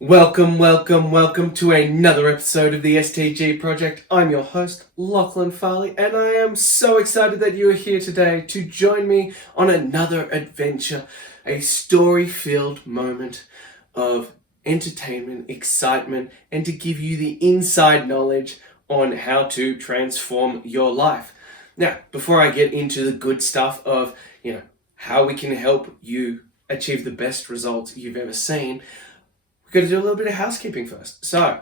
Welcome to another episode of the STG Project. I'm your host, Lachlan and I am so excited that you are here today to join me on another adventure, a story-filled moment of entertainment, excitement, and to give you the inside knowledge on how to transform your life. Now, before I get into the good stuff of, how we can help you achieve the best results you've ever seen, we've got to do a little bit of housekeeping first. So,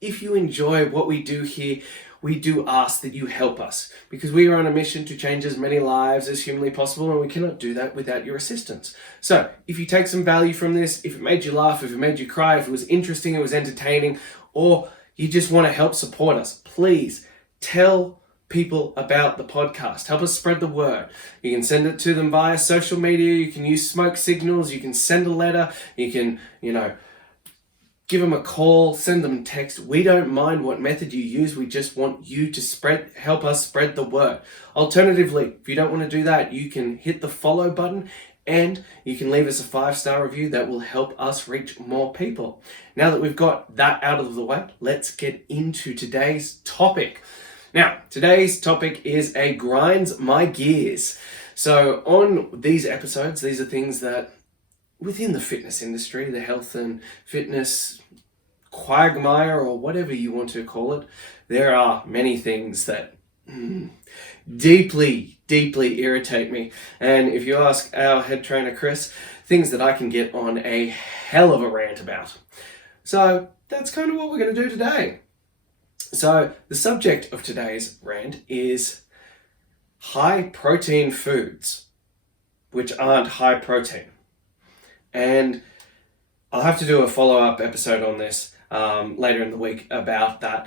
if you enjoy what we do here, we do ask that you help us because we are on a mission to change as many lives as humanly possible, and we cannot do that without your assistance. So, if you take some value from this, if it made you laugh, if it made you cry, if it was interesting, it was entertaining, or you just want to help support us, please tell people about the podcast. Help us spread the word. You can send it to them via social media. You can use smoke signals. You can send a letter. You can, give them a call, send them a text. We don't mind what method you use. We just want you to help us spread the word. Alternatively, if you don't want to do that, you can hit the follow button and you can leave us a 5-star review. That will help us reach more people. Now that we've got that out of the way, let's get into today's topic. Now, today's topic is a grinds my gears. So on these episodes, these are things that within the fitness industry, the health and fitness quagmire, or whatever you want to call it, there are many things that deeply irritate me. And if you ask our head trainer, Chris, things that I can get on a hell of a rant about. So that's kind of what we're going to do today. So the subject of today's rant is high protein foods, which aren't high protein. And I'll have to do a follow-up episode on this later in the week about that,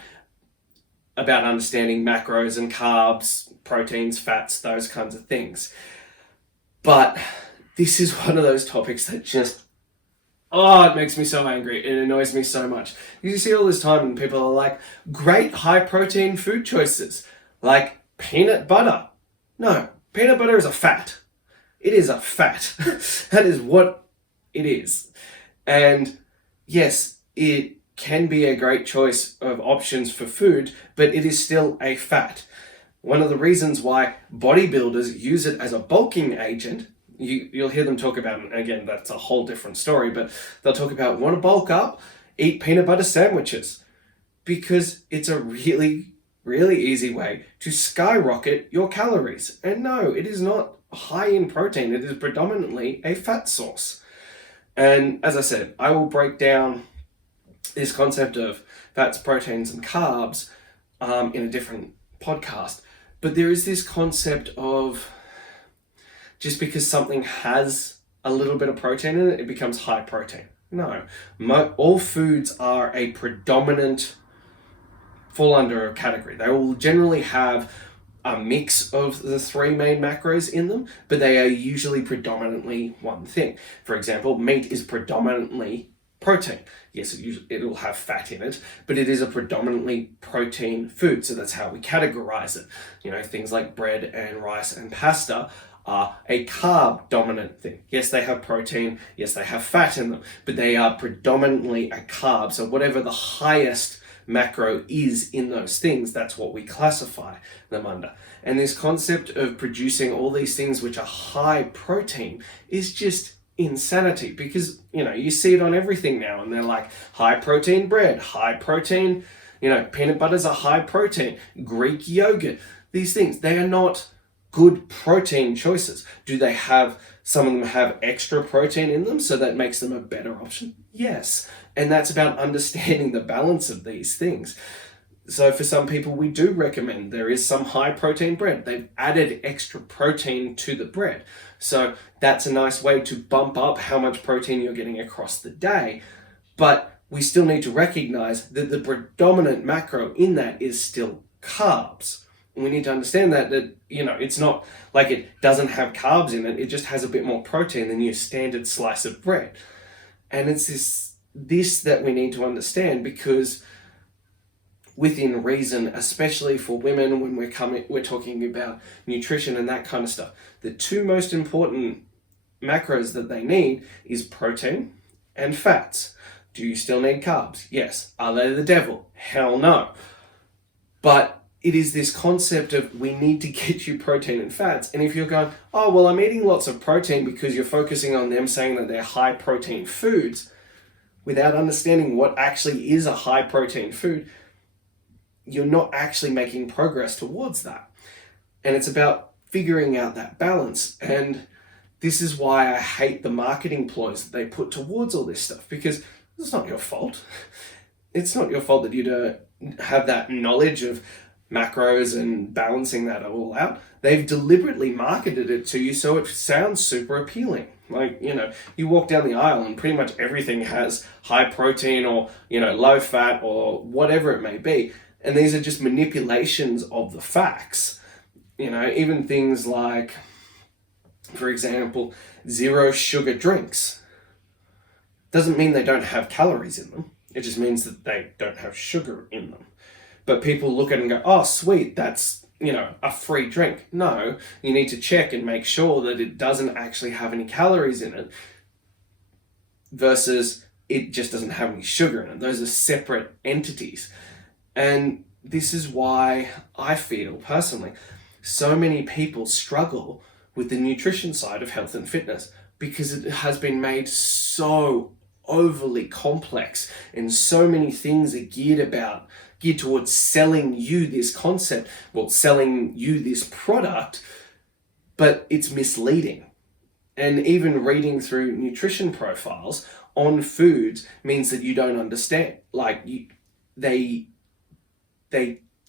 about understanding macros and carbs, proteins, fats, those kinds of things. But this is one of those topics that just, it makes me so angry. It annoys me so much. You see all this time and people are like, great high-protein food choices, like peanut butter. No, peanut butter is a fat. It is a fat. That is what it is. And yes, it can be a great choice of options for food, but it is still a fat. One of the reasons why bodybuilders use it as a bulking agent, you'll hear them talk about, and again, that's a whole different story, but they'll talk about, want to bulk up, eat peanut butter sandwiches, because it's a really easy way to skyrocket your calories. And no, it is not high in protein. It is predominantly a fat source. And as I said, I will break down this concept of fats, proteins, and carbs in a different podcast. But there is this concept of just because something has a little bit of protein in it, it becomes high protein. No, all foods are a predominant, fall under a category. They will generally have a mix of the 3 main macros in them, but they are usually predominantly one thing. For example, meat is predominantly protein. Yes, it'll have fat in it, but it is a predominantly protein food, so that's how we categorize it. Things like bread and rice and pasta are a carb dominant thing. Yes, they have protein, yes, they have fat in them, but they are predominantly a carb. So whatever the highest macro is in those things, that's what we classify them under. And this concept of producing all these things which are high protein is just insanity, because you see it on everything now, and they're like high protein bread, high protein, peanut butters are high protein, Greek yogurt, these things, they are not good protein choices. Do they have, some of them have extra protein in them, so that makes them a better option? Yes. And that's about understanding the balance of these things. So for some people, we do recommend there is some high protein bread. They've added extra protein to the bread. So that's a nice way to bump up how much protein you're getting across the day. But we still need to recognize that the predominant macro in that is still carbs. We need to understand that it's not like it doesn't have carbs in it. It just has a bit more protein than your standard slice of bread. And it's this that we need to understand, because within reason, especially for women, when we're talking about nutrition and that kind of stuff, the 2 most important macros that they need is protein and fats. Do you still need carbs? Yes. Are they the devil? Hell no. But it is this concept of we need to get you protein and fats. And if you're going, oh, well, I'm eating lots of protein because you're focusing on them saying that they're high protein foods, without understanding what actually is a high protein food, you're not actually making progress towards that. And it's about figuring out that balance. And this is why I hate the marketing ploys that they put towards all this stuff, because it's not your fault. It's not your fault that you don't have that knowledge of macros and balancing that all out. They've deliberately marketed it to you so it sounds super appealing. Like, you walk down the aisle and pretty much everything has high protein or, low fat or whatever it may be. And these are just manipulations of the facts. Even things like, for example, 0 sugar drinks. Doesn't mean they don't have calories in them. It just means that they don't have sugar in them. But people look at it and go, oh, sweet, that's, a free drink. No, you need to check and make sure that it doesn't actually have any calories in it versus it just doesn't have any sugar in it. Those are separate entities. And this is why I feel personally so many people struggle with the nutrition side of health and fitness, because it has been made so overly complex and so many things are geared towards selling you this concept, selling you this product, but it's misleading. And even reading through nutrition profiles on foods means that you don't understand. They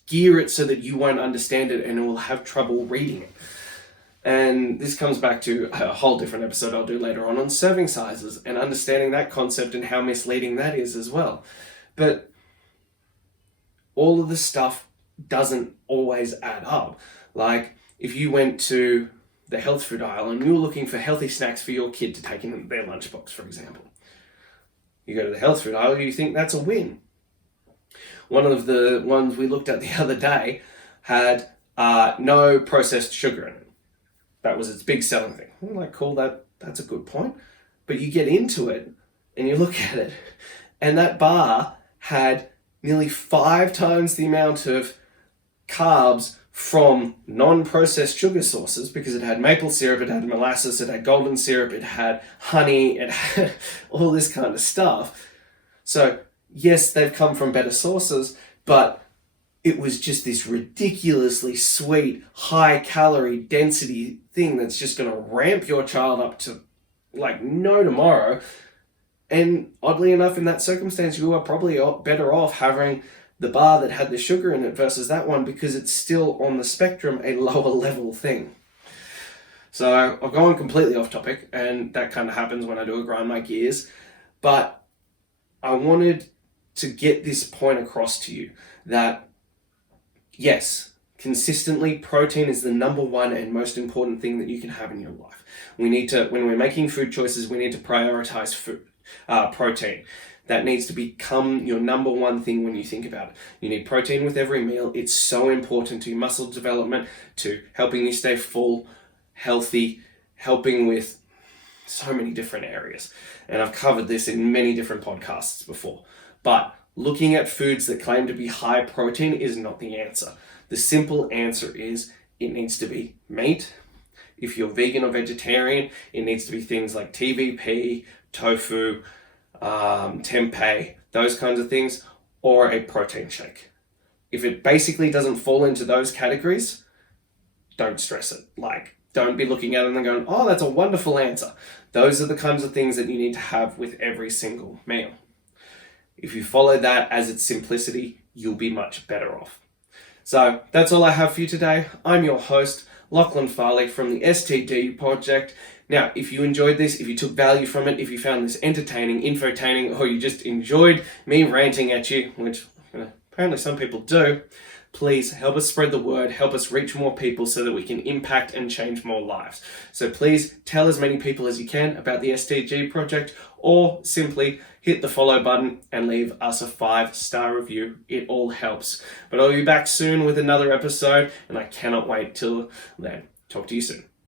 gear it so that you won't understand it and will have trouble reading it. And this comes back to a whole different episode I'll do later on serving sizes and understanding that concept and how misleading that is as well. But all of the stuff doesn't always add up. Like, if you went to the health food aisle and you were looking for healthy snacks for your kid to take in their lunchbox, for example. You go to the health food aisle, you think that's a win. One of the ones we looked at the other day had no processed sugar in it. That was its big selling thing. I'm like, cool, that's a good point. But you get into it and you look at it, and that bar had nearly 5 times the amount of carbs from non-processed sugar sources, because it had maple syrup, it had molasses, it had golden syrup, it had honey, it had all this kind of stuff. So yes, they've come from better sources, but it was just this ridiculously sweet, high calorie density thing that's just going to ramp your child up to like no tomorrow. And oddly enough, in that circumstance, you are probably better off having the bar that had the sugar in it versus that one, because it's still on the spectrum a lower level thing. So I've gone completely off topic, and that kind of happens when I do a grind my gears. But I wanted to get this point across to you that yes, consistently, protein is the number one and most important thing that you can have in your life. We need to, when we're making food choices, we need to prioritize protein. That needs to become your number one thing when you think about it. You need protein with every meal. It's so important to muscle development, to helping you stay full, healthy, helping with so many different areas. And I've covered this in many different podcasts before. But looking at foods that claim to be high protein is not the answer. The simple answer is it needs to be meat. If you're vegan or vegetarian, it needs to be things like TVP, tofu, tempeh, those kinds of things, or a protein shake. If it basically doesn't fall into those categories, don't stress it. Don't be looking at it and going, oh, that's a wonderful answer. Those are the kinds of things that you need to have with every single meal. If you follow that as its simplicity, you'll be much better off. So that's all I have for you today. I'm your host, Lachlan Farley from the STG Project. Now, if you enjoyed this, if you took value from it, if you found this entertaining, infotaining, or you just enjoyed me ranting at you, which apparently some people do, please help us spread the word, help us reach more people so that we can impact and change more lives. So please tell as many people as you can about the STG Project, or simply hit the follow button and leave us a 5-star review. It all helps. But I'll be back soon with another episode, and I cannot wait till then. Talk to you soon.